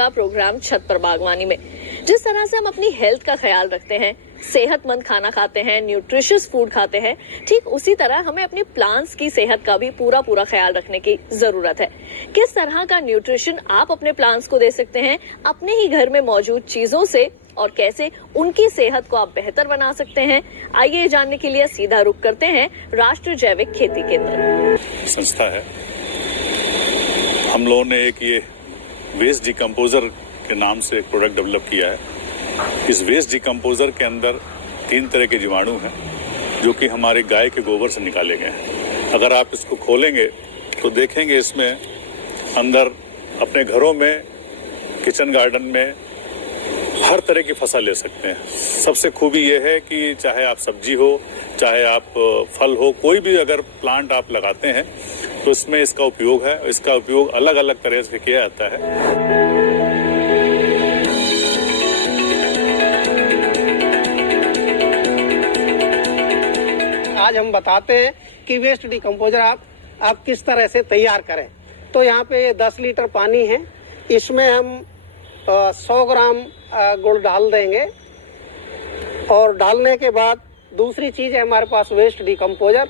का प्रोग्राम छत पर बागवानी में। जिस तरह से हम अपनी हेल्थ का ख्याल रखते हैं, सेहतमंद खाना खाते हैं, न्यूट्रिशियस फूड खाते हैं, ठीक उसी तरह हमें अपने प्लांट्स की सेहत का भी पूरा ख्याल रखने की जरूरत है। किस तरह का न्यूट्रिशन आप अपने प्लांट्स को दे सकते हैं अपने ही घर में मौजूद चीजों से, और कैसे उनकी सेहत को आप बेहतर बना सकते हैं, आइए जानने के लिए सीधा रुख करते हैं राष्ट्रीय जैविक खेती केंद्र संस्था है। हम लोगों ने एक ये वेस्ट डिकम्पोजर के नाम से एक प्रोडक्ट डेवलप किया है। इस वेस्ट डिकम्पोजर के अंदर 3 तरह के जीवाणु हैं जो कि हमारे गाय के गोबर से निकाले गए हैं। अगर आप इसको खोलेंगे तो देखेंगे इसमें अंदर अपने घरों में, किचन गार्डन में हर तरह की फसल ले सकते हैं। सबसे खूबी यह है कि चाहे आप सब्जी हो, चाहे आप फल हो, कोई भी अगर प्लांट आप लगाते हैं तो इसमें इसका उपयोग है। इसका उपयोग अलग अलग तरह से किया जाता है। आज हम बताते हैं कि वेस्ट डिकम्पोजर आप किस तरह से तैयार करें। तो यहाँ पे 10 लीटर पानी है, इसमें हम 100 ग्राम गुड़ डाल देंगे और डालने के बाद दूसरी चीज है हमारे पास वेस्ट डिकम्पोजर।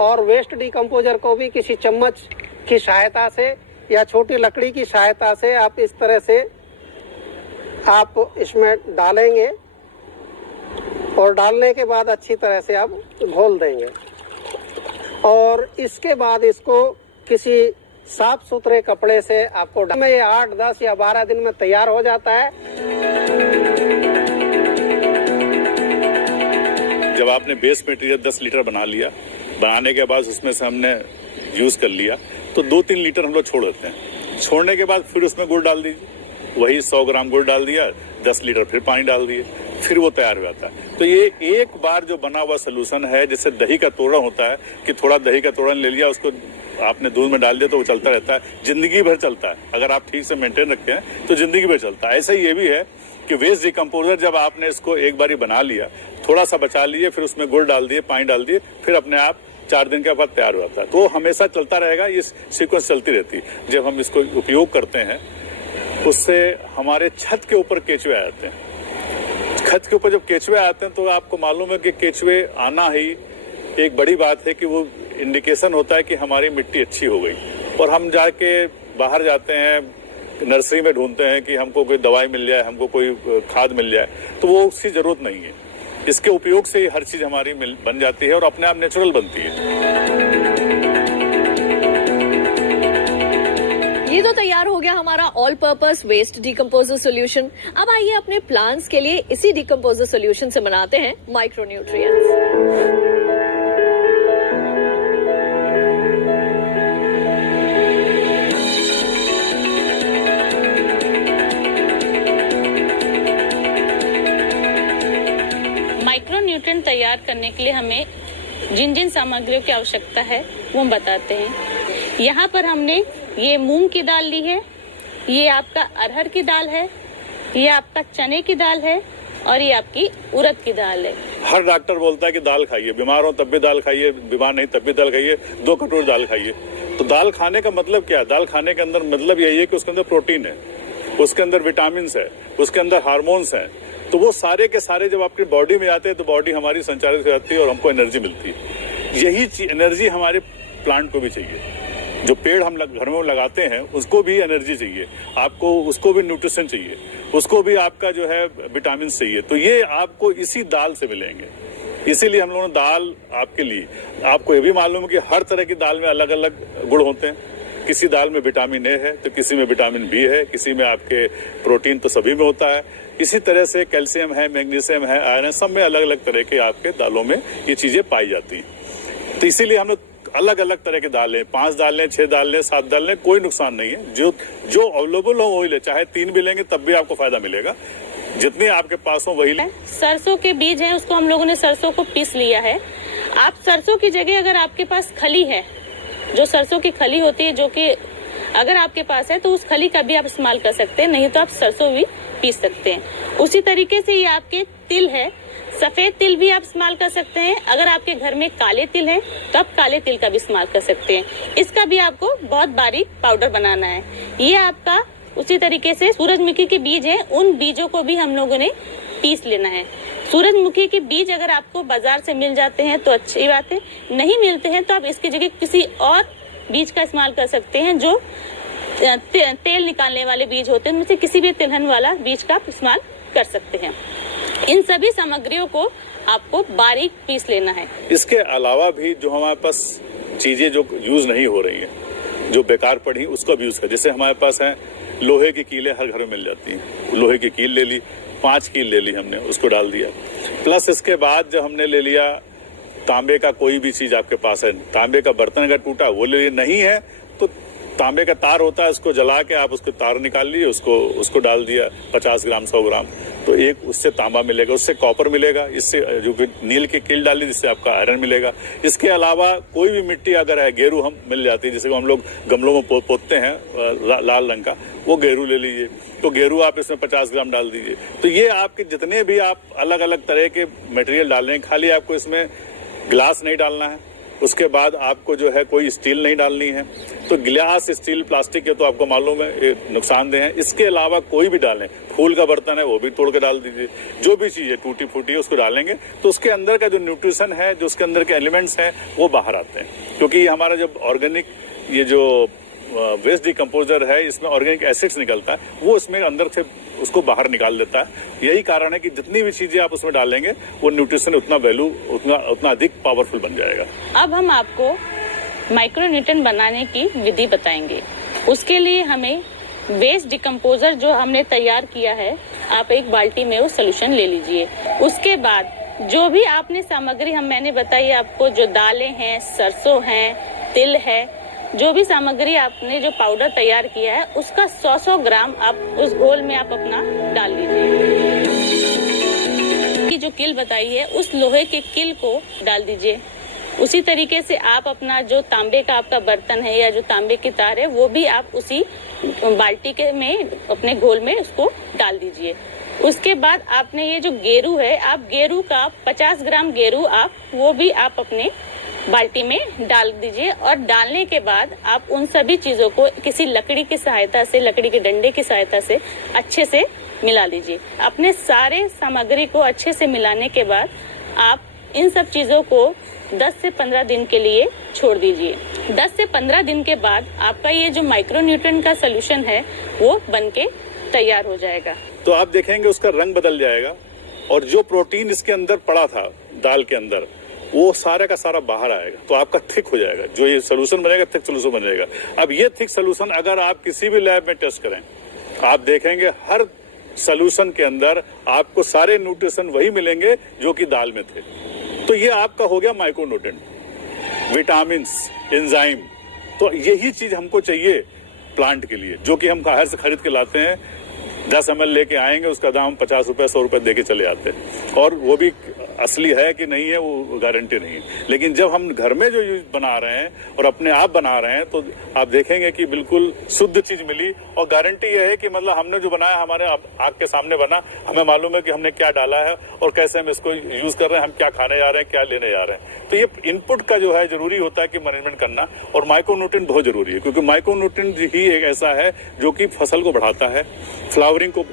और वेस्ट डिकम्पोजर को भी किसी चम्मच की सहायता से या छोटी लकड़ी की सहायता से आप इस तरह से आप इसमें डालेंगे और डालने के बाद अच्छी तरह से आप घोल देंगे और इसके बाद इसको किसी साफ सुथरे कपड़े से आपको में 8, 10 या 12 दिन में तैयार हो जाता है। जब आपने बेस मटेरियल 10 लीटर बना लिया, बनाने के बाद उसमें से हमने यूज कर लिया तो 2-3 लीटर हम लोग छोड़ देते हैं। छोड़ने के बाद फिर उसमें गुड़ डाल दीजिए, वही 100 ग्राम गुड़ डाल दिया, 10 लीटर फिर पानी डाल दिए, फिर वो तैयार हो जाता है। तो ये एक बार जो बना हुआ सोल्यूशन है, जैसे दही का तोरण होता है कि थोड़ा दही का तोरण ले लिया, उसको आपने दूध में डाल दिया तो वो चलता रहता है, जिंदगी भर चलता है। अगर आप ठीक से मेंटेन रखते हैं तो जिंदगी भर चलता है। ऐसा ही ये भी है कि वेस्ट डिकम्पोजर जब आपने इसको एक बारी बना लिया, थोड़ा सा बचा लिए, फिर उसमें गुड़ डाल दिए, पानी डाल दिए, फिर अपने आप 4 दिन के बाद तैयार हो जाता है। तो हमेशा चलता रहेगा, ये सीक्वेंस चलती रहती है। जब हम इसको उपयोग करते हैं उससे हमारे छत के ऊपर केचुए आ जाते हैं। छत के ऊपर जब केचुए आते हैं तो आपको मालूम है कि केचुए आना ही एक बड़ी बात है कि वो इंडिकेशन होता है कि हमारी मिट्टी अच्छी हो गई। और हम जाके बाहर जाते हैं, नर्सरी में ढूंढते हैं कि हमको कोई दवाई मिल जाए, हमको कोई खाद मिल जाए, तो वो उसकी जरूरत नहीं है। इसके उपयोग से ही हर चीज हमारी बन जाती है और अपने आप नेचुरल बनती है। ये तो तैयार हो गया हमारा all purpose waste decomposer solution. अब आइए अपने प्लांट्स के लिए इसी डिकम्पोजर सोल्यूशन से बनाते हैं माइक्रो न्यूट्रिएंट्स। माइक्रो न्यूट्रिएंट तैयार करने के लिए हमें जिन जिन सामग्रियों की आवश्यकता है वो हम बताते हैं। यहाँ पर हमने ये मूंग की दाल ली है, ये आपका अरहर की दाल है, ये आपका चने की दाल है और ये आपकी उड़द की दाल है। हर डॉक्टर बोलता है कि दाल खाइए, बीमार हो तब भी दाल खाइए, बीमार नहीं तब भी दाल खाइए, 2 कटोरी दाल खाइए। तो दाल खाने का मतलब क्या है? दाल खाने के अंदर मतलब यही है कि उसके अंदर प्रोटीन है, उसके अंदर विटामिन है, उसके अंदर हार्मोन्स हैं। तो वो सारे के सारे जब आपकी बॉडी में आते हैं तो बॉडी हमारी संचालित हो जाती है और हमको एनर्जी मिलती है। यही एनर्जी हमारे प्लांट को भी चाहिए। जो पेड़ हम घर में लगाते हैं उसको भी एनर्जी चाहिए, आपको उसको भी न्यूट्रिशन चाहिए, उसको भी आपका जो है विटामिन चाहिए। तो ये आपको इसी दाल से मिलेंगे। इसीलिए हम लोगों ने दाल आपके लिए, आपको ये भी मालूम है कि हर तरह की दाल में अलग अलग गुण होते हैं। किसी दाल में विटामिन ए है तो किसी में विटामिन बी है, किसी में आपके प्रोटीन तो सभी में होता है। इसी तरह से कैल्शियम है, मैग्नीशियम है, आयरन है, सब में अलग अलग तरह के आपके दालों में ये चीजें पाई जाती हैं। तो इसीलिए हम लोग अलग अलग तरह के दाल लें, 5 दाल लें, 6 दाल लें, 7 दाल लें, कोई नुकसान नहीं है। जो अवेलेबल हो वही ले, चाहे 3 भी लेंगे तब भी आपको फायदा मिलेगा। जितनी आपके पास हो वही लें। सरसों के बीज है, उसको हम लोगों ने सरसों को पीस लिया है। आप सरसों की जगह अगर आपके पास खली है, जो सरसों की खली होती है, जो कि अगर आपके पास है तो उस खली का भी आप इस्तेमाल कर सकते हैं, नहीं तो आप सरसों भी पीस सकते हैं। उसी तरीके से ये आपके तिल है, सफेद तिल भी आप इस्तेमाल कर सकते हैं। अगर आपके घर में काले तिल है तो आप काले तिल का भी इस्तेमाल कर सकते हैं। इसका भी आपको बहुत बारीक पाउडर बनाना है। ये आपका उसी तरीके से सूरजमुखी के बीज हैं, उन बीजों को भी हम लोगों ने पीस लेना है। सूरजमुखी के बीज अगर आपको बाजार से मिल जाते हैं तो अच्छी बात है, नहीं मिलते हैं तो आप इसकी जगह किसी और बीज का इस्तेमाल कर सकते हैं जो तेल निकालने वाले बीज होते हैं, उनमें से किसी भी तिलहन वाला बीज का आप इस्तेमाल कर सकते हैं। इन सभी सामग्रियों को आपको बारीक पीस लेना है। इसके अलावा भी जो हमारे पास चीजें जो यूज नहीं हो रही हैं, जो बेकार पड़ी, उसको भी यूज कर। जैसे हमारे पास है लोहे की कीलें, हर घर में मिल जाती हैं। लोहे की कील ले ली, 5 कील ले ली हमने, उसको डाल दिया। प्लस इसके बाद जब हमने ले लिया तांबे का कोई भी चीज आपके पास है, तांबे का बर्तन अगर टूटा वो ले लिया, नहीं है तो तांबे का तार होता है, उसको जला के आप उसको तार निकाल लिए, उसको डाल दिया 50 ग्राम 100 ग्राम, तो एक उससे तांबा मिलेगा, उससे कॉपर मिलेगा, इससे जो नील की कील डाली जिससे आपका आयरन मिलेगा। इसके अलावा कोई भी मिट्टी अगर है, गेरू हम मिल जाती है, जैसे हम लोग गमलों में पोतते हैं लाल रंग का, वो गेरू ले लीजिए, तो गेरू आप इसमें 50 ग्राम डाल दीजिए। तो ये आपके जितने भी आप अलग अलग तरह के मटेरियल डाल रहे हैं, खाली आपको इसमें ग्लास नहीं डालना है, उसके बाद आपको जो है कोई स्टील नहीं डालनी है। तो गिलास, स्टील, प्लास्टिक के तो आपको मालूम है ये नुकसानदेह है। इसके अलावा कोई भी डालें, फूल का बर्तन है वो भी तोड़ के डाल दीजिए, जो भी चीज है टूटी फूटी है उसको डालेंगे तो उसके अंदर का जो न्यूट्रिशन है, जो उसके अंदर के एलिमेंट्स हैं वो बाहर आते हैं। क्योंकि हमारा जब ऑर्गेनिक ये जो वेस्ट डिकम्पोजर है, इसमें ऑर्गेनिक एसिड्स निकलता है, वो इसमें अंदर से उसको बाहर निकाल देता है। यही कारण है कि जितनी भी चीजें आप उसमें डालेंगे वो न्यूट्रिशन उतना वैल्यू उतना अधिक पावरफुल बन जाएगा। अब हम आपको माइक्रोन्यूट्रिएंट बनाने की विधि बताएंगे। उसके लिए हमें वेस्ट डिकम्पोजर जो हमने तैयार किया है, आप एक बाल्टी में वो सोल्यूशन ले लीजिए। उसके बाद जो भी आपने सामग्री मैंने बताई आपको, जो दालें हैं, सरसों है, तिल है, जो भी सामग्री आपने जो पाउडर तैयार किया है उसका 100-100 ग्राम आप उस घोल में आप अपना डाल लीजिए। जो किल बताई है उस लोहे के किल को डाल दीजिए। उसी तरीके से आप अपना जो तांबे का आपका बर्तन है या जो तांबे की तार है वो भी आप उसी बाल्टी के में अपने घोल में उसको डाल दीजिए। उसके बाद आपने ये जो गेरू है, आप गेरू का 50 ग्राम गेरू आप वो भी आप अपने बाल्टी में डाल दीजिए। और डालने के बाद आप उन सभी चीजों को किसी लकड़ी की सहायता से, लकड़ी के डंडे की सहायता से अच्छे से मिला लीजिए। अपने सारे सामग्री को अच्छे से मिलाने के बाद आप इन सब चीजों को 10 से 15 दिन के लिए छोड़ दीजिए। 10 से 15 दिन के बाद आपका ये जो माइक्रोन्यूट्रिएंट का सोल्यूशन है वो बनके तैयार हो जाएगा। तो आप देखेंगे उसका रंग बदल जाएगा और जो प्रोटीन इसके अंदर पड़ा था दाल के अंदर, वो सारा का सारा बाहर आएगा, तो आपका थिक हो जाएगा। जो ये सोल्यूशन बनेगा, थिक सोल्यूशन बनेगा। अब ये थिक सोल्यूशन अगर आप किसी भी लैब में टेस्ट करें, आप देखेंगे हर सोल्यूशन के अंदर आपको सारे न्यूट्रिशन वही मिलेंगे जो कि दाल में थे। तो ये आपका हो गया माइक्रोन्यूट्रिएंट, विटामिन, एंजाइम। तो यही चीज हमको चाहिए प्लांट के लिए, जो कि हम बाहर से खरीद के लाते हैं। 10 ml लेके आएंगे, उसका दाम 50 रुपए 100 रुपए दे के चले आते हैं, और वो भी असली है कि नहीं है वो गारंटी नहीं है। लेकिन जब हम घर में जो यूज बना रहे हैं और अपने आप बना रहे हैं, तो आप देखेंगे कि बिल्कुल शुद्ध चीज मिली। और गारंटी यह है कि मतलब हमने जो बनाया हमारे आंख के सामने बना, हमें मालूम है कि हमने क्या डाला है और कैसे हम इसको यूज कर रहे हैं, हम क्या खाने जा रहे हैं, क्या लेने जा रहे हैं। तो ये इनपुट का जो है जरूरी होता है कि मैनेजमेंट करना, और माइक्रोन्यूट्रिएंट बहुत जरूरी है, क्योंकि माइक्रोन्यूट्रिएंट ही एक ऐसा है जो कि फसल को बढ़ाता है, फ्लावरिंग को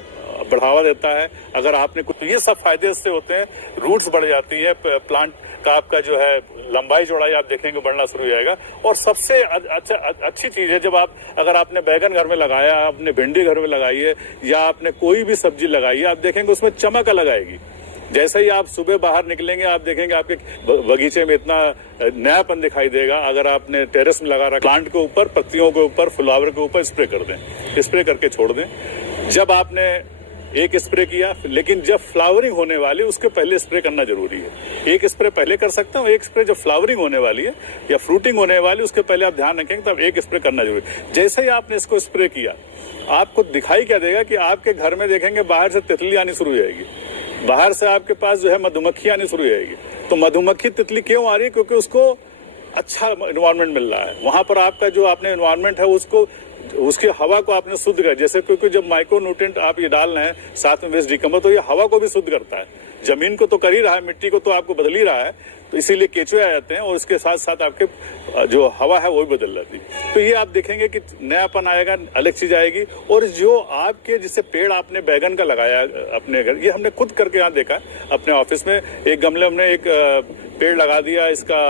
बढ़ावा देता है। अगर आपने कुछ, ये सब फायदे इससे होते हैं, रूट्स बढ़ जाती है, प्लांट का आपका जो है लंबाई चौड़ाई आप देखेंगे बढ़ना शुरू हो जाएगा। और सबसे अच्छी चीज है, जब अगर आपने बैगन घर में लगाया, आपने भिंडी घर में लगाई है, या आपने कोई भी सब्जी लगाई है, आप देखेंगे उसमें चमक अलग आएगी। जैसे ही आप सुबह बाहर निकलेंगे, आप देखेंगे आपके बगीचे में इतना नयापन दिखाई देगा। अगर आपने टेरेस में लगा रहा, प्लांट के ऊपर, पत्तियों के ऊपर, फ्लावर के ऊपर स्प्रे कर दें, स्प्रे करके छोड़ दें। जब आपने एक स्प्रे किया, लेकिन जब फ्लावरिंग होने वाली उसके पहले स्प्रे करना जरूरी है। एक स्प्रे पहले कर सकता हूँ, एक स्प्रे जब फ्लावरिंग होने वाली है या फ्रूटिंग होने वाली उसके पहले आप ध्यान रखेंगे, तब एक स्प्रे करना जरूरी है। जैसे ही आपने इसको स्प्रे किया, आपको दिखाई क्या देगा कि आपके घर में देखेंगे बाहर से तितली आनी शुरू हो जाएगी, बाहर से आपके पास जो है मधुमक्खी आनी शुरू हो जाएगी। तो मधुमक्खी तितली क्यों आ रही है? क्योंकि उसको अच्छा एनवायरमेंट मिल रहा है वहां पर। आपका जो आपने एनवायरमेंट है उसको, उसकी हवा को आपने शुद्ध कर, जैसे क्योंकि जब माइक्रोन्यूट्रिएंट आप ये डाल रहे हैं साथ में वेस्ट डिकम्पोजर, तो ये हवा को भी शुद्ध करता है। जमीन को तो कर ही रहा है, मिट्टी को तो आपको बदल ही रहा है, तो इसीलिए केचुए आ जाते हैं और इसके साथ साथ आपके जो हवा है वो भी बदल जाती है। तो ये आप देखेंगे कि नयापन आएगा, अलग चीज आएगी। और जो आपके जिससे पेड़ आपने बैगन का लगाया अपने घर, ये हमने खुद करके यहाँ देखा अपने ऑफिस में। एक गमले हमने एक पेड़ लगा दिया इसका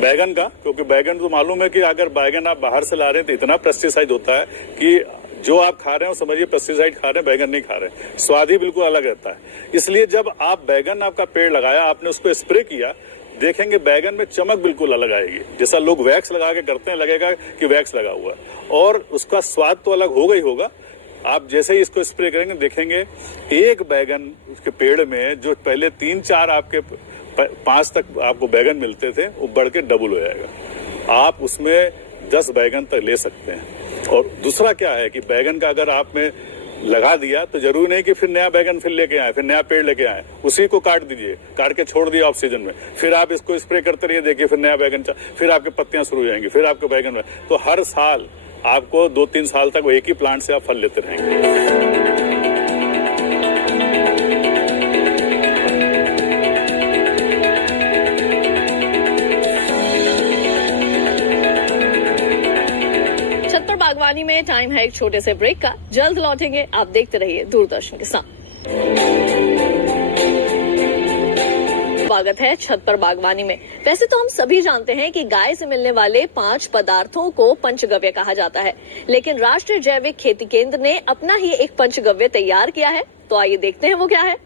बैगन का, क्योंकि बैगन तो मालूम है कि अगर बैगन आप बाहर से ला रहे हैं तो इतना पेस्टिसाइड होता है कि जो आप खा रहे हैं समझिए पेस्टिसाइड खा रहे हैं, बैगन नहीं खा रहे हैं। स्वाद ही बिल्कुल अलग रहता है। इसलिए जब आप बैगन आपका पेड़ लगाया, आपने उसको स्प्रे किया, देखेंगे बैगन में चमक बिल्कुल अलग आएगी। जैसा लोग वैक्स लगा के करते हैं, लगेगा कि वैक्स लगा हुआ है, और उसका स्वाद तो अलग होगा ही होगा। आप जैसे ही इसको स्प्रे करेंगे देखेंगे एक बैगन उसके पेड़ में जो पहले 3-4 आपके 5 तक आपको बैगन मिलते थे, वो बढ़ के डबल हो जाएगा। आप उसमें 10 बैगन तक ले सकते हैं। और दूसरा क्या है कि बैगन का अगर आप में लगा दिया तो जरूरी नहीं कि फिर नया बैगन फिर लेके आए, फिर नया पेड़ लेके आए, उसी को काट दीजिए, काट के छोड़ दिया ऑफ सीजन में, फिर आप इसको स्प्रे करते रहिए, देखिए फिर नया बैगन, फिर आपके पत्तियां शुरू हो जाएंगी, फिर आपके बैगन में। तो हर साल आपको 2-3 साल तक वो एक ही प्लांट से आप फल लेते रहेंगे। बागवानी में टाइम है एक छोटे से ब्रेक का, जल्द लौटेंगे। आप देखते रहिए दूरदर्शन के साथ। स्वागत है छत पर बागवानी में। वैसे तो हम सभी जानते हैं कि गाय से मिलने वाले 5 पदार्थों को पंचगव्य कहा जाता है, लेकिन राष्ट्रीय जैविक खेती केंद्र ने अपना ही एक पंचगव्य तैयार किया है। तो आइए देखते हैं वो क्या है।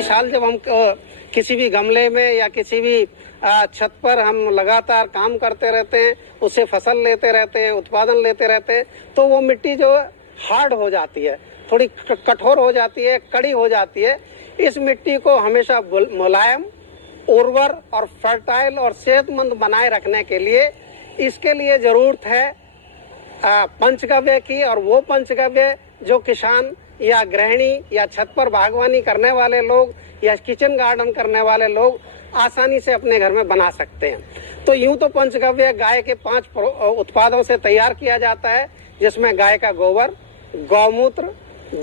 साल जब हम किसी भी गमले में या किसी भी छत पर हम लगातार काम करते रहते हैं, उससे फसल लेते रहते हैं, उत्पादन लेते रहते हैं, तो वो मिट्टी जो हार्ड हो जाती है, थोड़ी कठोर हो जाती है, कड़ी हो जाती है। इस मिट्टी को हमेशा मुलायम, उर्वर और फर्टाइल और सेहतमंद बनाए रखने के लिए इसके लिए जरूरत है पंचगव्य की। और वो पंचगव्य जो किसान या गृहिणी या छत पर बागवानी करने वाले लोग या किचन गार्डन करने वाले लोग आसानी से अपने घर में बना सकते हैं। तो यूं तो पंचगव्य गाय के 5 उत्पादों से तैयार किया जाता है, जिसमें गाय का गोबर, गौमूत्र,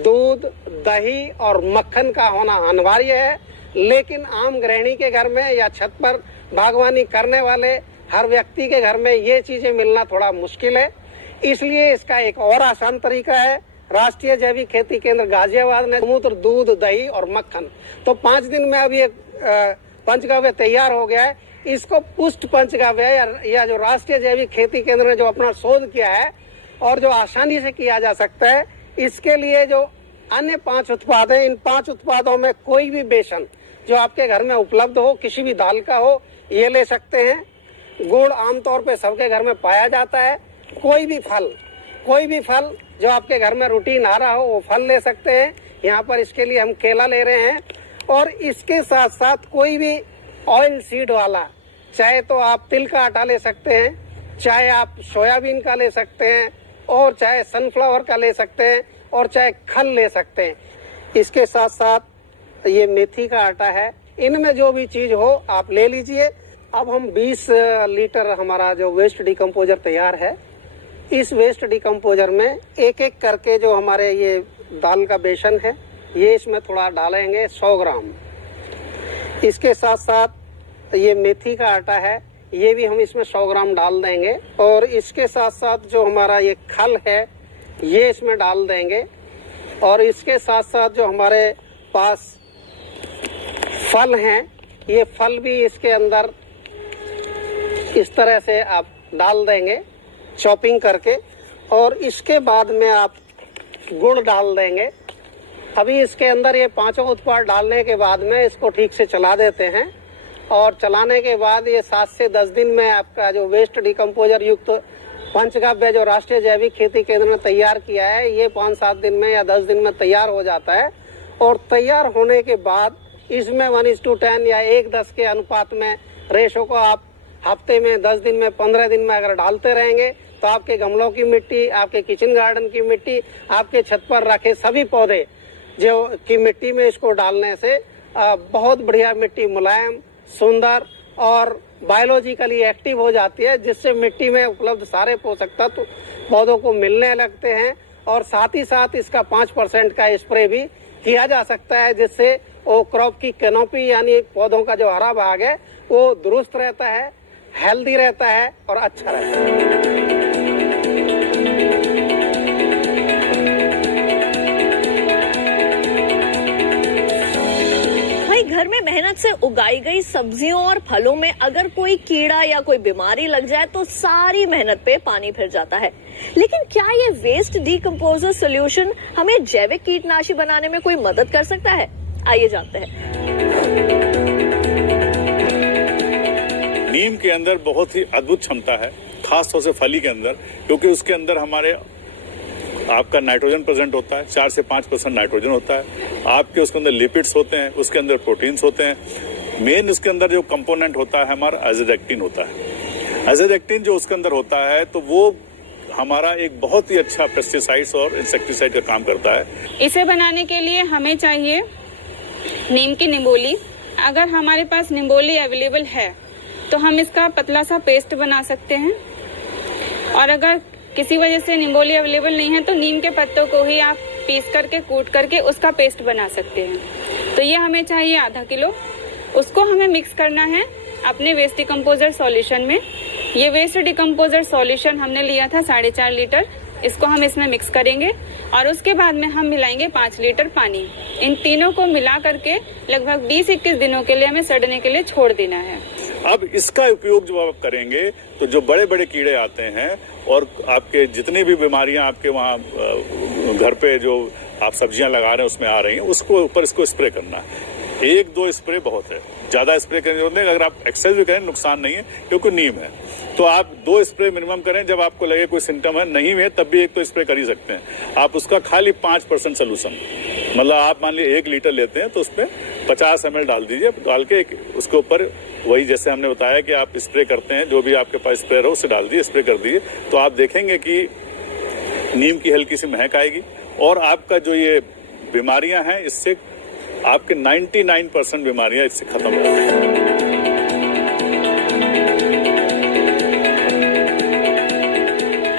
दूध, दही और मक्खन का होना अनिवार्य है। लेकिन आम गृहिणी के घर में या छत पर बागवानी करने वाले हर व्यक्ति के घर में ये चीजें मिलना थोड़ा मुश्किल है। इसलिए इसका एक और आसान तरीका है। राष्ट्रीय जैविक खेती केंद्र गाजियाबाद ने गौमूत्र, दूध, दही और मक्खन, तो 5 दिन में अब ये पंचगव्य तैयार हो गया है। इसको पुष्ट पंचगव्य या जो राष्ट्रीय जैविक खेती केंद्र ने जो अपना शोध किया है और जो आसानी से किया जा सकता है, इसके लिए जो अन्य 5 उत्पाद हैं, इन 5 उत्पादों में कोई भी बेसन जो आपके घर में उपलब्ध हो, किसी भी दाल का हो, ये ले सकते हैं। गुड़ आमतौर पे सबके घर में पाया जाता है। कोई भी फल जो आपके घर में रूटीन आ रहा हो वो फल ले सकते हैं। यहाँ पर इसके लिए हम केला ले रहे हैं। और इसके साथ साथ कोई भी ऑयल सीड वाला, चाहे तो आप तिल का आटा ले सकते हैं, चाहे आप सोयाबीन का ले सकते हैं, और चाहे सनफ्लावर का ले सकते हैं, और चाहे खल ले सकते हैं। इसके साथ साथ ये मेथी का आटा है। इनमें जो भी चीज हो आप ले लीजिए। अब हम 20 लीटर हमारा जो वेस्ट डिकम्पोजर तैयार है, इस वेस्ट डिकम्पोजर में एक एक करके जो हमारे ये दाल का बेसन है, ये इसमें थोड़ा डालेंगे 100 ग्राम। इसके साथ साथ ये मेथी का आटा है, ये भी हम इसमें 100 ग्राम डाल देंगे। और इसके साथ साथ जो हमारा ये खल है, ये इसमें डाल देंगे। और इसके साथ साथ जो हमारे पास फल हैं, ये फल भी इसके अंदर इस तरह से आप डाल देंगे चॉपिंग करके। और इसके बाद में आप गुड़ डाल देंगे। अभी इसके अंदर ये 5 उत्पाद डालने के बाद में इसको ठीक से चला देते हैं। और चलाने के बाद ये 7 से 10 दिन में आपका जो वेस्ट डिकम्पोजर युक्त पंचगव्य जो राष्ट्रीय जैविक खेती केंद्र ने तैयार किया है, ये 5-7 दिन में या 10 दिन में तैयार हो जाता है। और तैयार होने के बाद इसमें 1:10 या 1:10 के अनुपात में रेशो को आप हफ्ते में, 10 दिन में, 15 दिन में अगर डालते रहेंगे तो आपके गमलों की मिट्टी, आपके किचन गार्डन की मिट्टी, आपके छत पर रखे सभी पौधे जो की मिट्टी में इसको डालने से बहुत बढ़िया मिट्टी मुलायम, सुंदर और बायोलॉजिकली एक्टिव हो जाती है, जिससे मिट्टी में उपलब्ध सारे पोषक तत्व पौधों को मिलने लगते हैं। और साथ ही साथ इसका 5% का स्प्रे भी किया जा सकता है, जिससे वो क्रॉप की कैनोपी यानी पौधों का जो हरा भाग है वो दुरुस्त रहता है, हेल्दी रहता है और अच्छा रहता है। घर में मेहनत से उगाई गई सब्जियों और फलों में अगर कोई कीड़ा या कोई बीमारी लग जाए तो सारी मेहनत पे पानी फिर जाता है। लेकिन क्या ये वेस्ट डीकंपोजर सॉल्यूशन हमें जैविक कीटनाशी बनाने में कोई मदद कर सकता है? आइए जानते हैं। नीम के अंदर बहुत ही अद्भुत क्षमता है, खास तौर से फली के अंदर, क्योंकि उसके अंदर हमारे आपका नाइट्रोजन प्रेजेंट होता है, 4 से 5% नाइट्रोजन होता है। आपके उसके अंदर लिपिड्स होते हैं, उसके अंदर प्रोटीन्स होते हैं। मेन उसके अंदर जो कंपोनेंट होता है हमारा एज़ोडैक्टिन होता है। एज़ोडैक्टिन जो उसके अंदर होता है तो वो हमारा एक बहुत ही अच्छा पेस्टिसाइड्स और इंसेक्टिसाइड का काम करता है। इसे बनाने के लिए हमें चाहिए नीम की निम्बोली। अगर हमारे पास निम्बोली अवेलेबल है तो हम इसका पतला सा पेस्ट बना सकते हैं, और अगर किसी वजह से निम्बोली अवेलेबल नहीं है तो नीम के पत्तों को ही आप पीस करके कूट करके उसका पेस्ट बना सकते हैं। तो ये हमें चाहिए आधा किलो। उसको हमें मिक्स करना है अपने वेस्ट डिकम्पोजर सॉल्यूशन में। ये वेस्ट डिकम्पोजर सॉल्यूशन हमने लिया था 4.5 लीटर। इसको हम इसमें मिक्स करेंगे और उसके बाद में हम मिलाएंगे 5 लीटर पानी। इन तीनों को मिला करके लगभग 20-21 दिनों के लिए हमें सड़ने के लिए छोड़ देना है। अब इसका उपयोग जब आप करेंगे तो जो बड़े बड़े कीड़े आते हैं और आपके जितनी भी बीमारियां आपके वहाँ घर पे जो आप सब्जियां लगा रहे हैं उसमें आ रही हैं, उसको ऊपर इसको स्प्रे करना है। 1-2 स्प्रे बहुत है, ज्यादा स्प्रे करने की जरूरत नहीं। अगर आप एक्सेस भी करें नुकसान नहीं है, क्योंकि नीम है। तो आप 2 स्प्रे मिनिमम करें। जब आपको लगे कोई सिम्टम है, नहीं है, तब भी 1 तो स्प्रे कर ही सकते हैं आप। उसका खाली 5% सोल्यूशन, मतलब आप मान लीजिए 1 लीटर लेते हैं तो उसमें 50 ml डाल दीजिए। डाल के उसके ऊपर वही जैसे हमने बताया कि आप स्प्रे करते हैं, जो भी आपके पास स्प्रे हो उसे डाल दीजिए, स्प्रे कर दीजिए। तो आप देखेंगे कि नीम की हल्की सी महक आएगी और आपका जो ये बीमारियां हैं इससे आपके 99% बीमारियां इससे खत्म हो जाएंगी।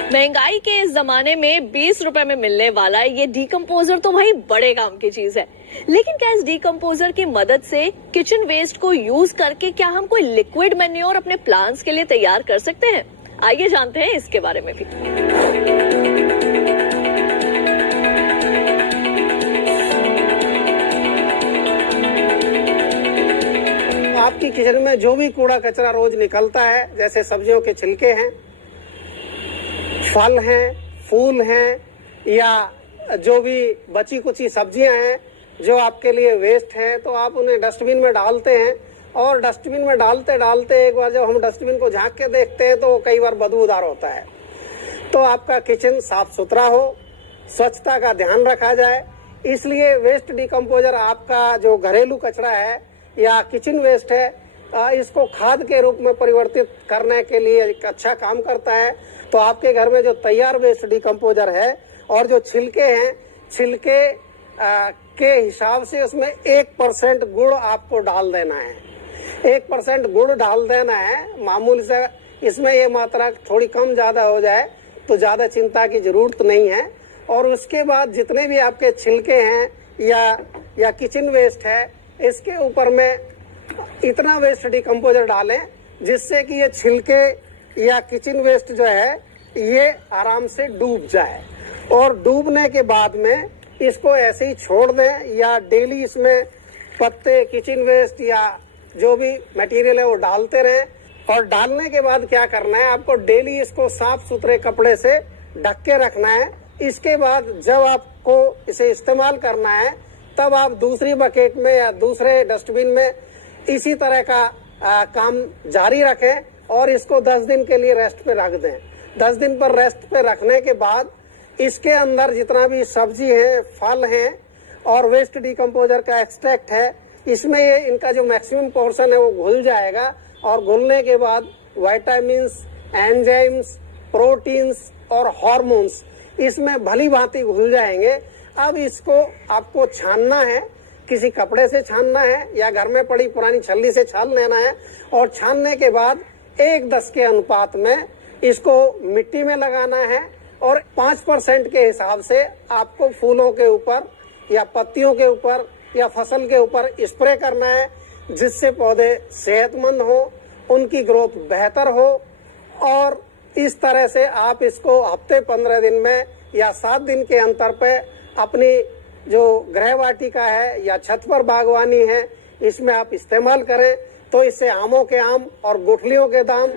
महंगाई के इस जमाने में 20 रुपए में मिलने वाला ये डीकंपोजर तो भाई बड़े काम की चीज है। लेकिन क्या इस डीकंपोजर की मदद से किचन वेस्ट को यूज करके क्या हम कोई लिक्विड मैन्योर अपने प्लांट्स के लिए तैयार कर सकते हैं? आइए जानते हैं इसके बारे में भी। आपकी किचन में जो भी कूड़ा कचरा रोज निकलता है, जैसे सब्जियों के छिलके हैं, फल हैं, फूल हैं, या जो भी बची कुची सब्जियां हैं जो आपके लिए वेस्ट है, तो आप उन्हें डस्टबिन में डालते हैं। और डस्टबिन में डालते डालते एक बार जब हम डस्टबिन को झांक के देखते हैं तो वो कई बार बदबूदार होता है। तो आपका किचन साफ सुथरा हो, स्वच्छता का ध्यान रखा जाए। इसलिए वेस्ट डिकम्पोजर आपका जो घरेलू कचरा है या किचन वेस्ट है, इसको खाद के रूप में परिवर्तित करने के लिए एक अच्छा काम करता है। तो आपके घर में जो तैयार वेस्ट डिकम्पोजर है और जो छिलके हैं, छिलके के हिसाब से उसमें 1% गुड़ आपको डाल देना है। 1% गुड़ डाल देना है मामूली से। इसमें ये मात्रा थोड़ी कम ज्यादा हो जाए तो ज्यादा चिंता की जरूरत नहीं है। और उसके बाद जितने भी आपके छिलके हैं या किचन वेस्ट है, इसके ऊपर में इतना वेस्ट डिकम्पोजर डालें जिससे कि ये छिलके या किचन वेस्ट जो है ये आराम से डूब जाए। और डूबने के बाद में इसको ऐसे ही छोड़ दें, या डेली इसमें पत्ते, किचन वेस्ट या जो भी मटेरियल है वो डालते रहें। और डालने के बाद क्या करना है, आपको डेली इसको साफ सुथरे कपड़े से ढक के रखना है। इसके बाद जब आपको इसे इस्तेमाल करना है तब आप दूसरी बकेट में या दूसरे डस्टबिन में इसी तरह का काम जारी रखें और इसको 10 दिन के लिए रेस्ट पे रख दें। 10 दिन पर रेस्ट पे रखने के बाद इसके अंदर जितना भी सब्जी है, फल है और वेस्ट डिकम्पोजर का एक्सट्रैक्ट है, इसमें ये इनका जो मैक्सिमम पोर्शन है वो घुल जाएगा। और घुलने के बाद विटामिन्स, एंजाइम्स, प्रोटीन्स और हार्मोन्स इसमें भली भांति घुल जाएंगे। अब इसको आपको छानना है। किसी कपड़े से छानना है या घर में पड़ी पुरानी छल्ली से छान लेना है और छानने के बाद 1:10 के अनुपात में इसको मिट्टी में लगाना है और 5% के हिसाब से आपको फूलों के ऊपर या पत्तियों के ऊपर या फसल के ऊपर स्प्रे करना है, जिससे पौधे सेहतमंद हो, उनकी ग्रोथ बेहतर हो। और इस तरह से आप इसको हफ्ते 15 दिन में या 7 दिन के अंतर पे अपनी जो गृह वाटिका है या छत पर बागवानी है इसमें आप इस्तेमाल करें, तो इससे आमों के आम और गुठलियों के दाम